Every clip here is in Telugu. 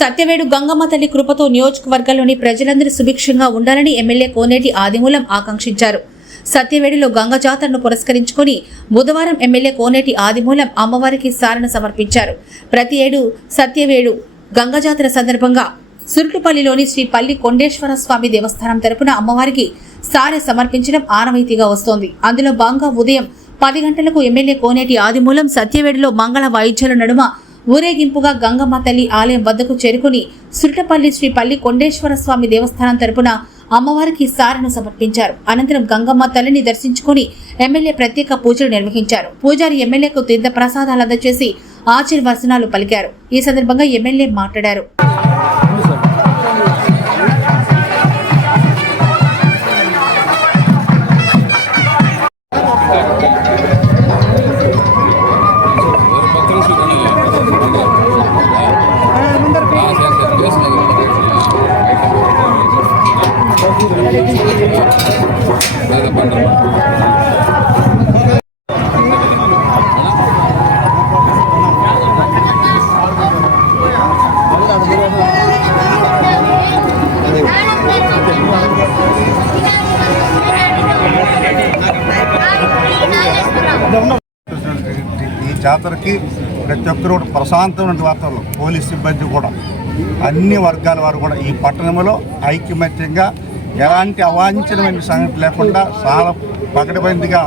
సత్యవేడు గంగమ్మ తల్లి కృపతో నియోజకవర్గంలోని ప్రజలందరూ సుభిక్షంగా ఉండాలని ఎమ్మెల్యే కోనేటి ఆదిమూలం ఆకాంక్షించారు. సత్యవేడులో గంగ జాతరను పురస్కరించుకొని బుధవారం ఎమ్మెల్యే కోనేటి ఆదిమూలం అమ్మవారికి సారణ సమర్పించారు. ప్రతి ఏడు సత్యవేడు గంగ జాతర సందర్భంగా సురుటుపల్లిలోని శ్రీ పల్లి కొండేశ్వర స్వామి దేవస్థానం తరపున అమ్మవారికి సారె సమర్పించడం ఆనవాయితీగా వస్తోంది. అందులో భాగంగా ఉదయం పది గంటలకు ఎమ్మెల్యే కోనేటి ఆదిమూలం సత్యవేడులో మంగళ వాయిద్యాల నడుమ ఊరేగింపుగా గంగమ్మ తల్లి ఆలయం వద్దకు చేరుకుని సురటపల్లి శ్రీ పల్లి కొండేశ్వర స్వామి దేవస్థానం తరపున అమ్మవారికి సారను సమర్పించారు. అనంతరం గంగమ్మ తల్లిని దర్శించుకుని ఎమ్మెల్యే ప్రత్యేక పూజలు నిర్వహించారు. పూజారి ఎమ్మెల్యేకు తీర్థ ప్రసాదాలు అందజేసి ఆశీర్వచనాలు పలికారు. ఈ సందర్భంగా ఎమ్మెల్యే మాట్లాడారు. ఈ జాతరకి ప్రతి ఒక్కరు కూడా ప్రశాంతమైన వాతావరణం పోలీస్ సిబ్బంది కూడా అన్ని వర్గాల వారు కూడా ఈ పట్టణంలో ఐక్యమత్యంగా ఎలాంటి అవాంఛనమైన సంగతి లేకుండా చాలా పకడబందిగా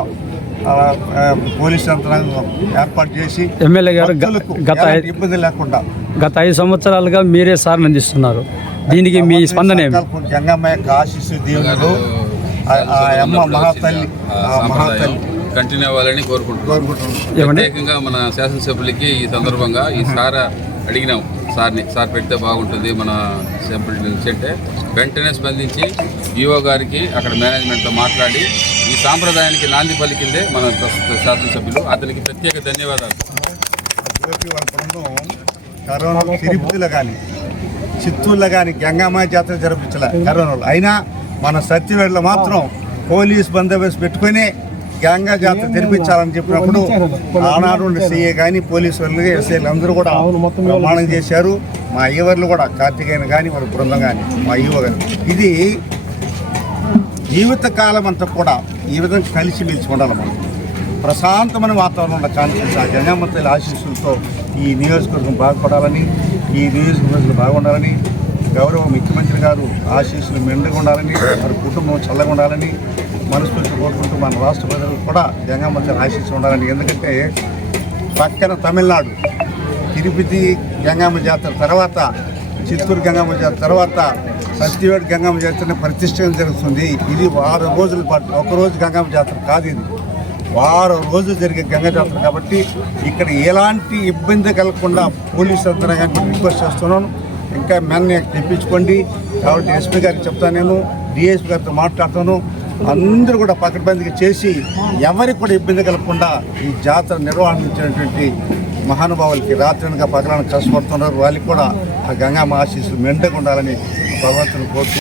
పోలీస్ యంత్రాంగం ఏర్పాటు చేసి ఎమ్మెల్యే గారు గత ఇబ్బంది లేకుండా గత ఐదు సంవత్సరాలుగా మీరే సార్ అందిస్తున్నారు దీనికి మీ స్పందన యొక్క ఆశీస్సు దేవుడు ఆ- అమ్మ మహాతల్లి మహాతల్లి. కంటిన్యూ అవ్వాలని కోరుకుంటున్నాం ప్రత్యేకంగా మన శాసనసభ్యులకి ఈ సందర్భంగా ఈ సార్ అడిగినాం సార్ని సార్ పెడితే బాగుంటుంది మన శాంపుల్ నుంచి అంటే వెంటనే స్పందించి ఈఓ గారికి అక్కడ మేనేజ్మెంట్తో మాట్లాడి ఈ సాంప్రదాయానికి నాంది పలికిందే మన ప్రస్తుత శాసనసభ్యులు అతనికి ప్రత్యేక ధన్యవాదాలు తిరుపతిలో కానీ చిత్తూరులో కానీ గంగామాయ జాతర జరిపించలే కరోనాలో అయినా మన సత్యవేడలో మాత్రం పోలీస్ బందోబస్తు పెట్టుకొని గంగా జాతర జరిపించాలని చెప్పినప్పుడు ఆనాడు సీఏ కానీ పోలీసు వాళ్ళు ఎస్ఐలు అందరూ కూడా ప్రమాణం చేశారు. మా ఈవర్లు కూడా కార్తికేయన్ కానీ వాళ్ళ బృందం కానీ మా కానీ ఇది జీవితకాలం అంతా కూడా ఈ విధంగా కలిసి మెలిసి ఉండాలి మనం. ప్రశాంతమైన వాతావరణంలో కాన్ఫరెన్స్ ఆ గంగమ్మ తల్లి ఆశీస్సులతో ఈ నియోజకవర్గం బాగుపడాలని ఈ నియోజకవర్గం బాగుండాలని గౌరవ ముఖ్యమంత్రి గారు ఆశీస్సులు మెండుగా ఉండాలని వారి కుటుంబం చల్లగా ఉండాలని మనస్ఫూర్తి కోరుకుంటూ మన రాష్ట్ర ప్రజలు కూడా గంగామ్మ ఆశిస్తూ ఆశీస్సులు ఉండాలని ఎందుకంటే పక్కన తమిళనాడు తిరుపతి గంగమ్మ జాతర తర్వాత చిత్తూరు గంగమ్మ జాతర తర్వాత సత్యవేడు గంగమ్మ జాతర ప్రతిష్టం జరుగుతుంది. ఇది వారం రోజుల పాటు ఒకరోజు గంగమ్మ జాతర కాదు ఇది. వారం రోజులు జరిగే గంగ జాతర కాబట్టి ఇక్కడ ఎలాంటి ఇబ్బంది కలగకుండా పోలీసు యంత్రాంగాన్ని రిక్వెస్ట్ చేస్తున్నాను. ఇంకా మెన్ తెప్పించుకోండి. కాబట్టి ఎస్పీ గారికి చెప్తాను నేను డిఎస్పీ గారితో మాట్లాడతాను. అందరూ కూడా పకడ్బందీగా చేసి ఎవరికి కూడా ఇబ్బంది కలగకుండా ఈ జాతర నిర్వహించినటువంటి మహానుభావులకి రాత్రినగా పగలనగా కష్టపడుతున్నారు. వాళ్ళకి కూడా ఆ గంగా ఆశీస్సులు మెండగా ఉండాలని భగవంతుని కోరుతూ